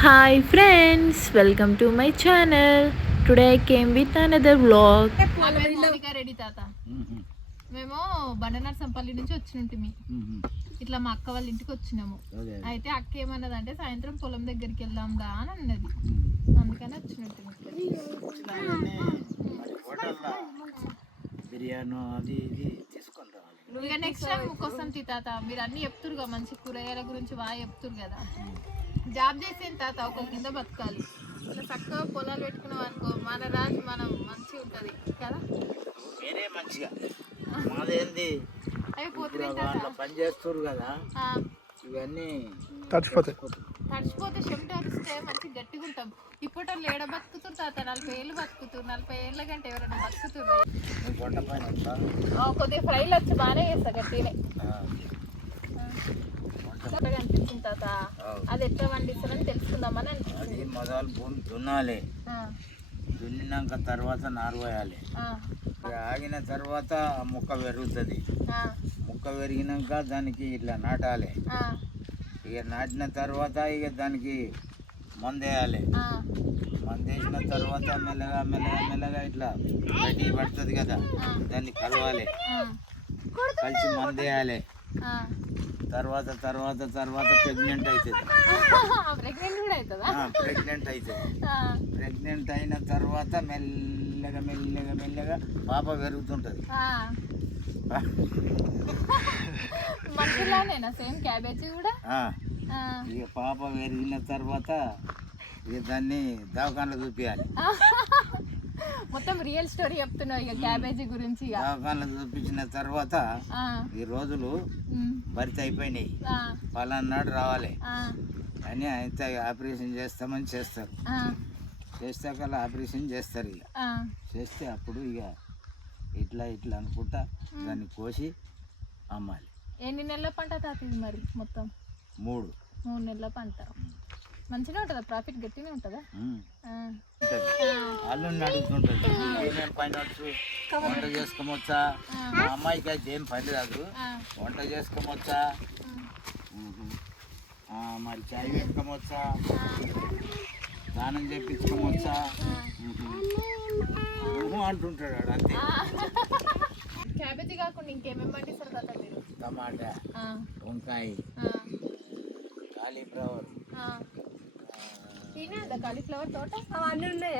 Hi friends, welcome to my channel. Today I came with another vlog. Mounika Reddy తాత మేము బండనర్సంపల్లి నుంచి వచ్చినట్టు ఇట్లా మా అక్క వాళ్ళ ఇంటికి వచ్చినాము. అయితే అక్క ఏమన్నదంటే సాయంత్రం పొలం దగ్గరికి వెళ్దాం దా అని అన్నది. అందుకని వచ్చినట్టు ఇక నెక్స్ట్ టైం కోసం తాత మీరు అన్ని చెప్తురుగా మంచి కూరగాయల గురించి బాగా చెప్తురు కదా. జాబ్ చేసేది తాత ఒక కింద బతకాలి, ఇట్లా చక్కగా పొలాలు పెట్టుకున్నాం అనుకో మన రాజు మనం మంచిగా ఉంటది కదా. వేరే మంచిగా మాదేంది పని చేస్తారు కదా, ఇవన్నీ తడిచిపోతే చెమట వస్తే మంచి గట్టిగా ఉంటాం. ఇప్పటి వాళ్ళు ఏడ బతుకుతురు తాత, 40 ఏళ్ళు బతుకుతురు. 40 ఏళ్ళ కంటే ఎవరైనా బతుకుతురు. కొద్దిగా ఫ్రైలు వచ్చి బాగానే చేస్తా గట్టినే అనిపించింది తాత. అది ఎట్లా వండిస్తారని తెలుసుకుందామని అది మొదలు భూమి దున్నాలి, దున్నినాక తర్వాత నారు పోయాలి. ఆగిన తర్వాత మొక్క పెరుగుతుంది. మొక్క పెరిగినాక దానికి ఇట్లా నాటాలి. ఇక నాటిన తర్వాత ఇక దానికి మందేయాలి. మందేసిన తర్వాత మెల్లగా మెల్లగా మెల్లగా ఇట్లా గడ్డి పడుతుంది కదా, దాన్ని కలవాలి. కలిసి మందేయాలి. తర్వాత తర్వాత తర్వాత ప్రెగ్నెంట్ అవుతుంది. ప్రెగ్నెంట్ అవుతుంది. ప్రెగ్నెంట్ అయిన తర్వాత మెల్లగా మెల్లగా మెల్లగా పాప పెరుగుతుంటుంది. సేమ్ క్యాబేజీ కూడా ఇక పాప పెరిగిన తర్వాత ఇక దాన్ని దవాఖానలో చూపించాలి. మొత్తం రియల్ స్టోరీ చెప్తున్నావు ఇక క్యాబేజీ గురించి. దవాఖానలో చూపించిన తర్వాత ఈ రోజులు భర్తీ అయిపోయినాయి, పలానా నాడు రావాలి అని అయితే ఆపరేషన్ చేస్తామని చేస్తారు. చేస్తాక ఆపరేషన్ చేస్తారు. ఇక చేస్తే అప్పుడు ఇక ఇట్లా ఇట్లా అనుకుంటా దాన్ని కోసి అమ్మాలి. ఎన్ని నెలల పంట తాతది మరి? మొత్తం 3 నెలల పంట. మంచిగా ఉంటుందా? ప్రాఫిట్ గట్టినే ఉంటుందా? అల్లుని అడుగుతుంటుంది, ఏమేమి పని వచ్చు, వంట చేసుకోవచ్చా? మా అమ్మాయికి అయితే ఏం పని రాదు, వంట చేసుకోవచ్చా, మరి చాయ్ పెట్టుకోవచ్చా, స్నానం చేయించుకోవచ్చా అంటుంటాడు. అంతే. క్యాబేజీ కాకుండా ఇంకేమేమి పండిస్తారు కదా మీరు? టమాటా, వంకాయ, కాలీఫ్లవర్. కాలీఫ్లవర్ తోట అవన్నీ ఉన్నాయి.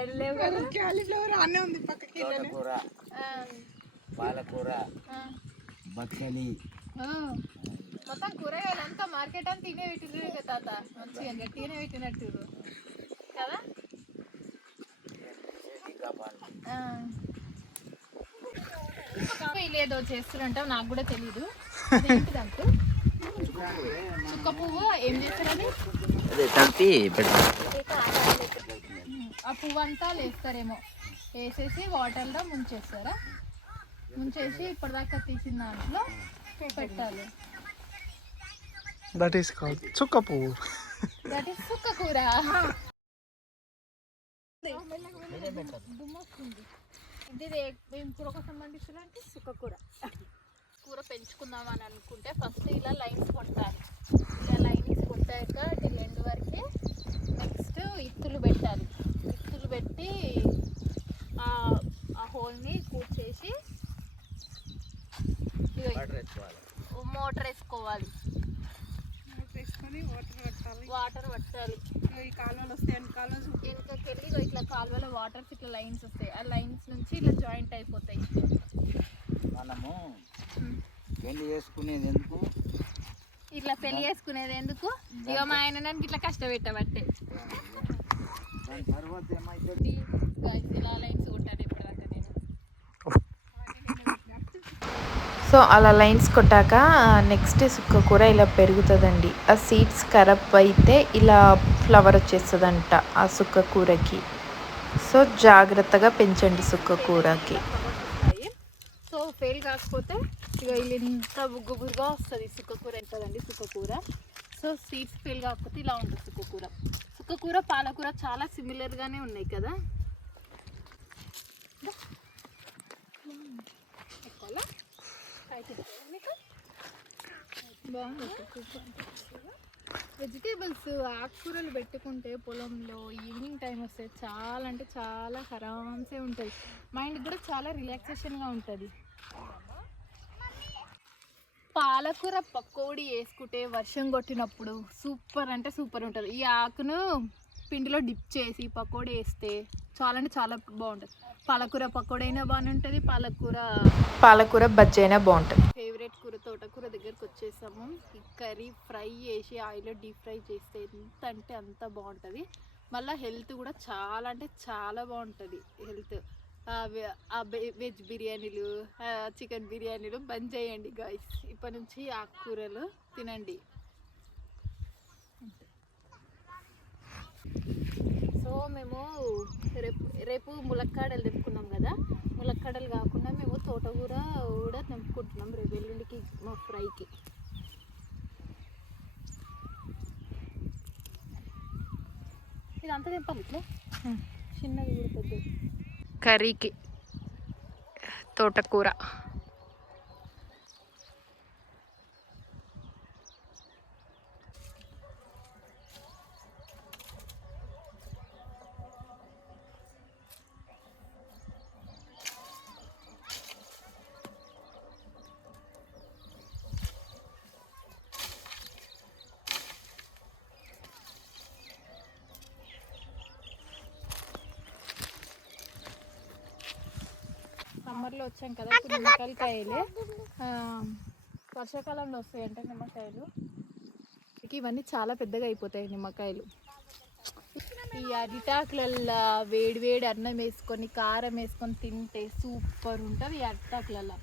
కాలీఫ్లవర్ అన్నీ ఉంది పక్కకి. తోటకూర, పాలకూర, బచ్చలి. మొత్తం కూరగాయలు అంతా మార్కెట్ అంతా తినే పెట్టిరు కదా తాత. మంచిగా గట్టిగానే పెట్టినట్టు కదా. లేదో చేస్తున్నట్టు నాకు కూడా తెలీదు. ఏంటిదంటూ చుక్క పువ్వు ఏం చేస్తారు? అది ఆ పువ్వు అంతా వేస్తారేమో, వేసేసి వాటర్లో ముంచేస్తారా? ముంచేసి ఇప్పటిదాకా తీసిన దాంట్లో పెట్టాలి. దట్ ఈస్ కాల్డ్ చుక్క పువ్వు. దట్ ఈస్ చుక్క కూర. ఇది ఏం కూర కోసం పండిస్తున్నా అంటే చుక్క కూర. కూర పెంచుకుందాం అని అనుకుంటే ఫస్ట్ ఇలా లైన్స్ కొట్టాలి. ఇలా లైన్స్ కొట్టాక టిల్ ఎండ్ వరకే నెక్స్ట్ ఇత్తులు పెట్టాలి. ఇత్తులు పెట్టి ఆ హోల్ని కూర్చేసి మోటార్ వేసుకోవాలి. వాటర్ పట్టాలి. ఈ కాలువలు వస్తాయి, వెనకకెళ్ళి ఇట్లా కాలువలో వాటర్స్ ఇట్లా లైన్స్ వస్తాయి. ఆ లైన్స్ నుంచి ఇట్లా జాయింట్ అయిపోతాయి. మనము పెళ్లి చేసుకునేది ఎందుకు? ఇట్లా పెళ్లి చేసుకునేది ఎందుకు? ఇక మా ఆయన నన్ను ఇట్లా కష్టపెట్టబట్టే. తర్వాత ఏమైతుంది? ఇలా లైన్స్ కొట్టాను ఇప్పటిదాకా నేను. సో అలా లైన్స్ కొట్టాక నెక్స్ట్ సుక్క కూర ఇలా పెరుగుతుందండి. ఆ సీడ్స్ ఖరాబ్ అయితే ఇలా ఫ్లవర్ వచ్చేస్తుందంట ఆ సుక్క కూరకి. సో జాగ్రత్తగా పెంచండి సుక్క కూరకి. సో ఫెయిల్ కాకపోతే ఇక ఇంత బుగ్గుగా వస్తుంది సుక్క కూర. ఎంతదండి సుక్క కూర. సో సీడ్స్ ఫెయిల్ కాకపోతే ఇలా ఉంటుంది సుక్క కూర. సుక్క కూర పాలకూర చాలా సిమిలర్గానే ఉన్నాయి కదా. బాగుంది. వెజిటేబుల్స్ ఆకుకూరలు పెట్టుకుంటే పొలంలో ఈవినింగ్ టైం వస్తే చాలా అంటే చాలా ఆరామ్సే ఉంటుంది. మైండ్ కూడా చాలా రిలాక్సేషన్గా ఉంటుంది. పాలకూర పకోడీ వేసుకుంటే వర్షం కొట్టినప్పుడు సూపర్ అంటే సూపర్ ఉంటుంది. ఈ ఆకును పిండిలో డిప్ చేసి పకోడీ వేస్తే చాలా అంటే చాలా బాగుంటుంది. పాలకూర పకోడీ అయినా బాగానే ఉంటుంది, పాలకూర బజ్జీ అయినా బాగుంటుంది. ఫేవరెట్ కూర తోటకూర దగ్గరికి వచ్చేసాము. ఈ కర్రీ ఫ్రై చేసి ఆయిల్లో డీప్ ఫ్రై చేస్తే ఎంత అంటే అంత బాగుంటుంది. మళ్ళీ హెల్త్ కూడా చాలా అంటే చాలా బాగుంటుంది. హెల్త్ వెజ్ బిర్యానీలు, చికెన్ బిర్యానీలు బంద్ చేయండి గాయ్స్. ఇప్పటి నుంచి ఆకుకూరలు తినండి. సో మేము రేపు ములక్కాడలు తెంపుకున్నాం కదా, ములక్కాడలు కాకుండా మేము తోటకూర కూడా తెంపుకుంటున్నాం రేపు ఎల్లుండికి మా ఫ్రైకి. ఇదంతా తెంపాలి ఇట్లా చిన్నది కూడా పెద్దది. కర్రీకి తోటకూర. సమ్మర్లో వచ్చాం కదా, ఇప్పుడు నిమ్మకాయలు కాయలే. వర్షాకాలంలో వస్తాయంట నిమ్మకాయలు. ఇవన్నీ చాలా పెద్దగా అయిపోతాయి నిమ్మకాయలు. ఈ అరిటాకులల్లో వేడి వేడి అన్నం వేసుకొని కారం వేసుకొని తింటే సూపర్ ఉంటుంది. ఈ అరిటాకులలో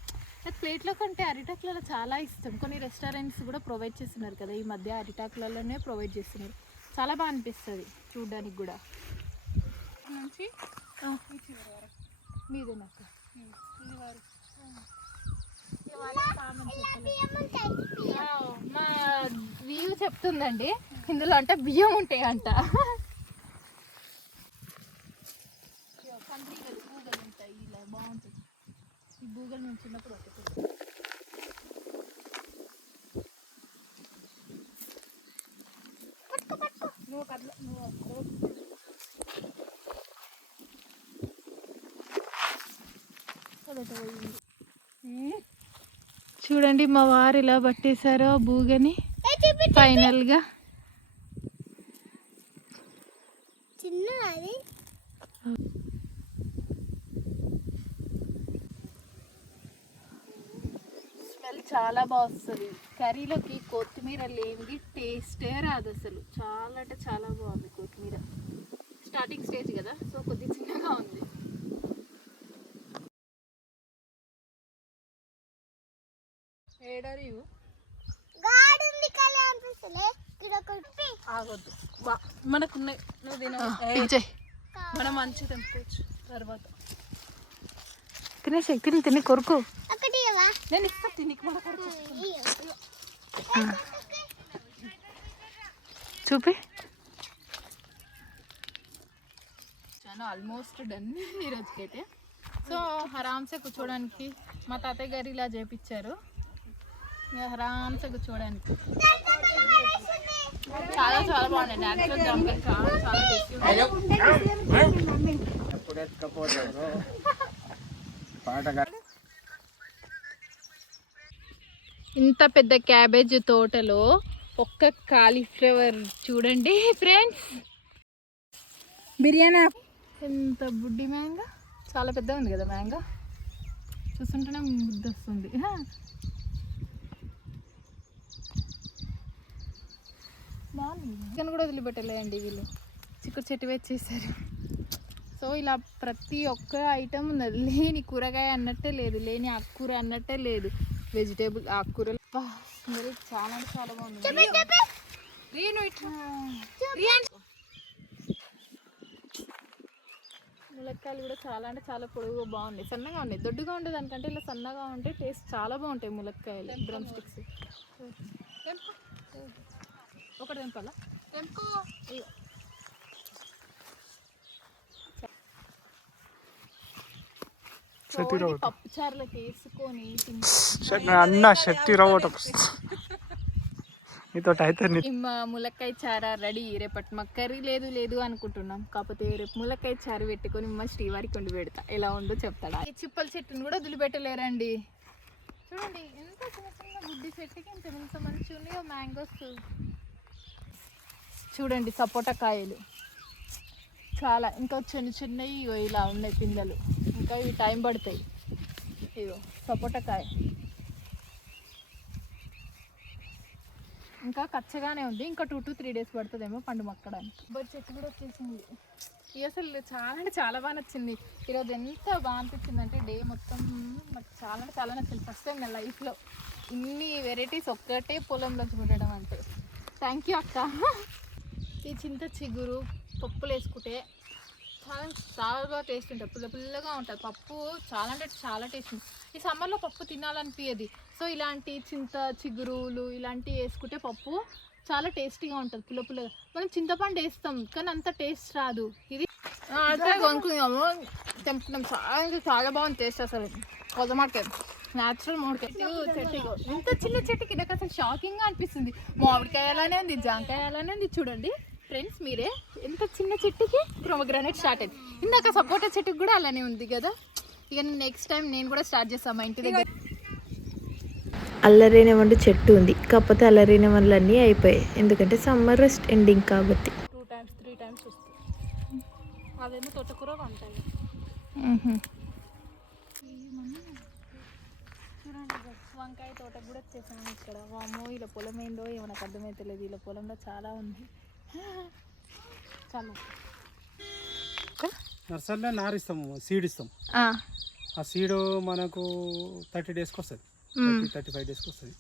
ప్లేట్లో కంటే అరిటాకులలో చాలా ఇష్టం. కొన్ని రెస్టారెంట్స్ కూడా ప్రొవైడ్ చేస్తున్నారు కదా ఈ మధ్య, అరిటాకులలోనే ప్రొవైడ్ చేస్తున్నారు. చాలా బాగా అనిపిస్తుంది చూడడానికి కూడా. నుంచి మీదే నాకు మా వ్యూ చెప్తుందండి ఇందులో అంటే బియ్యం ఉంటాయి అంట. బూగలు ఉంటాయి, ఇలా బాగుంటుంది. ఈ బూగలు మేము చిన్నప్పుడు ఒకటి చూడండి మా వారు ఇలా పట్టేశారో బూగని ఫైనల్గా. స్మెల్ చాలా బాగా వస్తుంది. కర్రీలోకి కొత్తిమీర లేనిది టేస్టే రాదు అసలు. చాలా అంటే చాలా బాగుంది కొత్తిమీర. స్టార్టింగ్ స్టేజ్ కదా, సో కొద్దిగా చిన్నగా ఉంది. ఆగొద్దు, మనకున్నాయి, నువ్వు తిన, మనం మంచిగా తెంపుకోవచ్చు తర్వాత. తినేసి తిని కొరుకు. నేను ఇస్తా తినికి మన చూపి. ఆల్మోస్ట్ డన్ ఈరోజుకైతే. సో ఆరామ్సే కూర్చోడానికి మా తాతయ్య గారు ఇలా చేపించారు. ఆరామ్సే కూర్చోడానికి చాలా చాలా బాగుంది. న్యాచురల్ జాంకాయలు చాలా చాలా టేస్టీ. ఇంత పెద్ద క్యాబేజ్ తోటలో ఒక్క కాలీఫ్లవర్ చూడండి ఫ్రెండ్స్. బిర్యానీ ఎంత బుడ్డి మ్యాంగో, చాలా పెద్దగా ఉంది కదా మ్యాంగో. చూస్తుంటేనే ముద్ద వస్తుంది. బాగుంది. చికెన్ కూడా వదిలిపెట్టలేదండి వీళ్ళు, చిక్కుడు చెట్టు వేసేసారు. సో ఇలా ప్రతి ఒక్క ఐటమ్ ఉన్నది. లేని కూరగాయ అన్నట్టే లేదు, లేని ఆకుకూర అన్నట్టే లేదు. వెజిటేబుల్ ఆకుకూరలు చాలా అంటే చాలా బాగుంది. ములక్కాయలు కూడా చాలా అంటే చాలా పొడుగుగా బాగున్నాయి, సన్నగా ఉన్నాయి. దొడ్డుగా ఉండే దానికంటే ఇలా సన్నగా ఉంటే టేస్ట్ చాలా బాగుంటాయి ములక్కాయలు. డ్రమ్ స్టిక్స్ ఒకటి తెంపాలా? పప్పు చారులకు వేసుకొని అన్న శక్తి రావటం మీతో అయితే ములక్కాయ చారా రెడీ. రేపటి మాకు కర్రీ లేదు అనుకుంటున్నాం. కాకపోతే రేపు ములక్కాయ చారు పెట్టుకొని మా శ్రీవారికి వండి పెడతా. ఎలా ఉందో చెప్తాడా. ఈ చిప్పల చెట్టుని కూడా వదిలిపెట్టలేరండి. చూడండి ఎంత చిన్న చిన్న గుడ్డి చెట్టుకి ఇంత మంచిగా ఉన్నాయో మ్యాంగోస్. చూడండి సపోటా కాయలు చాలా, ఇంకా చిన్నవి ఇలా ఉన్నాయి పిందెలు. ఇంకా ఇవి టైం పడతాయి. ఇగో సపోటా కాయ ఇంకా కచ్చగానే ఉంది. ఇంకా 2 to 3 days పడుతుందేమో పండు మక్కడానికి. బట్ చెట్టు కూడా వచ్చేసింది. ఇది అసలు చాలా బాగా నచ్చింది. ఈరోజు ఎంత బాగా అనిపించింది అంటే డే మొత్తం నాకు చాలా నచ్చింది. ఫస్ట్ టైం నా లైఫ్లో ఇన్ని వెరైటీస్ ఒక్కటే పొలంలో చూడడం అంటే. థ్యాంక్ యూ అక్క. ఈ చింత చిగురు పప్పులు వేసుకుంటే చాలా బాగా టేస్ట్ ఉంటుంది. పుల్లగా ఉంటుంది పప్పు. చాలా అంటే చాలా టేస్ట్ ఉంటుంది. ఈ సమ్మర్లో పప్పు తినాలనిపించదు. సో ఇలాంటి చింత చిగురులు ఇలాంటివి వేసుకుంటే పప్పు చాలా టేస్టీగా ఉంటుంది. పుల్లగా మనం చింతపండు వేస్తాం కానీ అంత టేస్ట్ రాదు. ఇది అట్లా కొనుక్కున్నాము, తెంపుకున్నాం. చాలా బాగుంది టేస్ట్. అసలు కొదమాకాయ న్యాచురల్ మామిడికాయ చెట్టు. ఇంత చిన్న చెట్టుకి నాకు అసలు షాకింగ్గా అనిపిస్తుంది. మామిడికాయ అలానే ఉంది, జాంకాయ అలానే ఉంది. చూడండి ఫ్రెండ్స్ మీరే, ఎంత చిన్న చెట్టుకి ప్రోమోగ్రానైట్ స్టార్ట్ అయింది. ఇందాక సపోటా చెట్టుకి కూడా అలానే ఉంది కదా. ఇక నెక్స్ట్ టైం నేను కూడా స్టార్ట్ చేస్తాను మా ఇంటి దగ్గర. అల్లరైన వండు చెట్టు ఉంది, కాకపోతే అల్లరైన వండ్లు అన్నీ అయిపోయాయి. ఎందుకంటే సమ్మర్ ఎండింగ్ కాబట్టి. 2 times 3 times వస్తాయి. అదేమో తోటకూర వంటాయి. చూడండి వంకాయ తోట కూడా వచ్చేసాను ఇక్కడ. వామో ఇలా పొలం ఏందో ఏమో నాకు అర్థమైతలేదు. ఇలా పొలంలో చాలా ఉంది. చాలా నర్సరీలో నారిస్తాము, సీడ్ ఇస్తాం. ఆ సీడ్ మనకు 30 daysకి వస్తుంది, 35 daysకి వస్తుంది.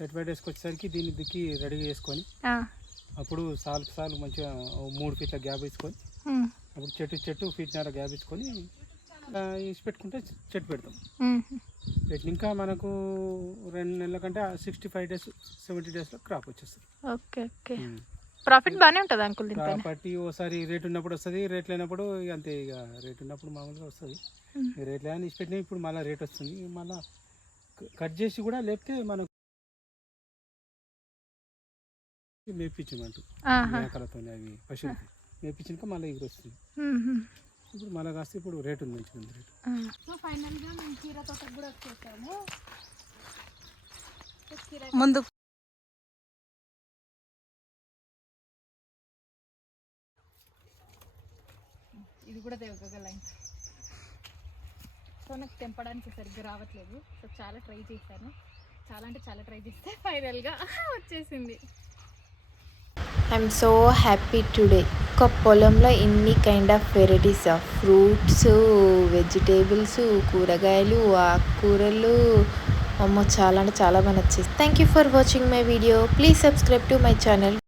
35 daysకి వచ్చేసరికి దీన్ని దిక్కి రెడీ చేసుకొని అప్పుడు సాలు మంచిగా 3 feet గ్యాప్ ఇచ్చుకొని అప్పుడు చెట్టు ఫీట్నర గ్యాప్ ఇచ్చుకొని ఇసి పెట్టుకుంటే చెట్టు పెడతాం. పెట్టిన ఇంకా మనకు 2 నెలల కంటే 65 days 70 daysలో క్రాప్ వచ్చేస్తుంది. ఓకే ప్రాఫిట్ బాగానే ఉంటుంది అంకుల్. ప్రాపర్టీ ఓసారి రేట్ ఉన్నప్పుడు వస్తుంది, రేట్ లేనప్పుడు అంతే. ఇక రేట్ ఉన్నప్పుడు మామూలుగా వస్తుంది. రేట్ లేని ఇసి పెట్టినా ఇప్పుడు మళ్ళీ రేట్ వస్తుంది. మళ్ళీ కట్ చేసి కూడా లేకపోతే మనకు మేపించమంటూ మేకలతో అవి పశువులకి మేపించినాక మళ్ళీ ఎగురు వస్తుంది. ఇప్పుడు మళ్ళీ కాస్త ఇప్పుడు రేట్ ఉంది, మంచిగా ఉంది రేటు. సో ఫైనల్గా మేము కీర తోటకు కూడా వచ్చేసాము. ముందు ఇది కూడా దేవగల లైన్. సో నాకు తెంపడానికి సరిగ్గా రావట్లేదు. సో చాలా ట్రై చేశాను. చాలా ట్రై చేస్తే ఫైనల్గా వచ్చేసింది. I'm so happy today. ఒక పొలంలో ఇన్ని kind of varieties of fruits, vegetables, కూరగాయలు, ఆకుకూరలు. అమ్మో చాలా అంటే చాలా బాగా నచ్చేసి. Thank you for watching my video. Please subscribe to my channel.